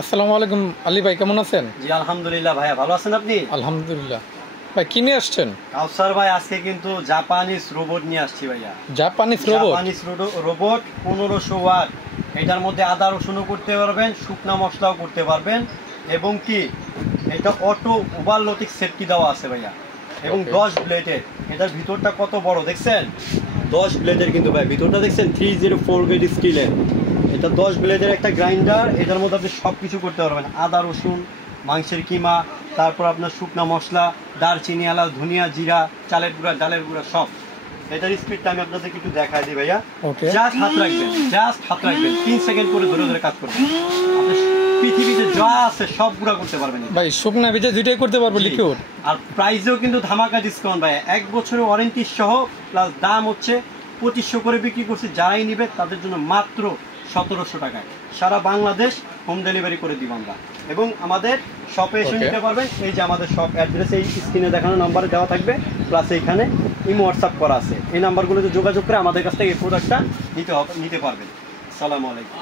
আসসালামু আলাইকুম আলী ভাই, কেমন আছেন? জি আলহামদুলিল্লাহ ভাইয়া, ভালো আছেন আপনি? আলহামদুলিল্লাহ। ভাই কি নিয়ে আসছেন? কাউসার ভাই, আজকে কিন্তু জাপানিজ রোবট নিয়ে আসছি ভাইয়া। Japanese robot? Japanese robot 1500 watt. এটার মধ্যে আদা রসুনও করতে পারবেন, শুকনা মশলাও করতে পারবেন, এবং কি এটা অটো ওভারলোডিং সেটটি দেওয়া আছে ভাইয়া, এবং 10 ব্লেডের। এটার ভিতরটা কত বড় দেখছেন? 10 ব্লেডের কিন্তু ভাই, ভিতরটা দেখছেন 304 গ্রেড স্টিলের। এটা 10 ব্লেডের একটা গ্রাইন্ডার। এটার মধ্যে আপনি সব কিছু করতে পারবেন, আদা রসুন, মাংসের কিমা, তারপর আপনার শুকনা মশলা, দারচিনি, এলাচ, ধনিয়া, জিরা, চালের গুঁড়া, ডালের গুঁড়া, সব। এটার স্পিডটা আমি আপনাদেরকে একটু দেখাই দিই ভাইয়া। জাস্ট হাত রাখবেন 3 সেকেন্ড করে ধরে ধরে কাজ করবেন। আপনি পৃথিবীতে যা আছে সব গুঁড়া করতে পারবেন ভাই, শুকনা ভেজে দুইটাই করতে পারবো লিকুইড। আর প্রাইসেও কিন্তু ধামাকা ডিসকাউন্ট ভাই, 1 বছরের ওয়ারেন্টি সহ, প্লাস দাম হচ্ছে 2500 করে বিক্রি করছে। যারাই নিবে তাদের জন্য মাত্র 1700 টাকায় সারা বাংলাদেশ হোম ডেলিভারি করে দিব আমরা। এবং আমাদের শপে এসে নিতে পারবেন। এই যে আমাদের শপ অ্যাড্রেস এই স্ক্রিনে দেখানো নাম্বারে দেওয়া থাকবে, প্লাস এইখানে ইমো হোয়াটসঅ্যাপ করা আছে। এই নাম্বারগুলোতে যোগাযোগ করে আমাদের কাছ থেকে এই প্রোডাক্টটা নিতে পারবেন। আসসালামু আলাইকুম।